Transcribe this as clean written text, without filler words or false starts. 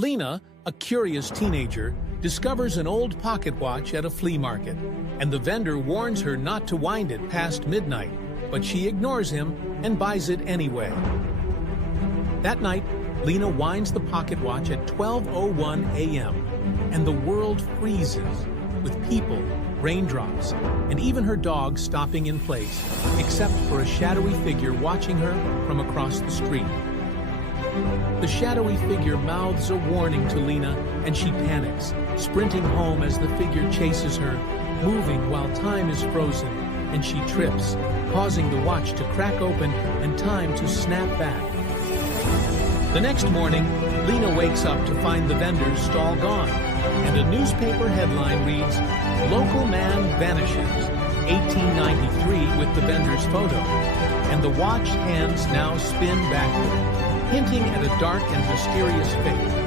Lena, a curious teenager, discovers an old pocket watch at a flea market, and the vendor warns her not to wind it past midnight, but she ignores him and buys it anyway. That night, Lena winds the pocket watch at 12:01 a.m., and the world freezes, with people, raindrops, and even her dog stopping in place, except for a shadowy figure watching her from across the street. The shadowy figure mouths a warning to Lena, and she panics, sprinting home as the figure chases her, moving while time is frozen, and she trips, causing the watch to crack open and time to snap back. The next morning, Lena wakes up to find the vendor's stall gone, and a newspaper headline reads, "Local Man Vanishes, 1893," with the vendor's photo, and the watch hands now spin backward, hinting at a dark and mysterious fate.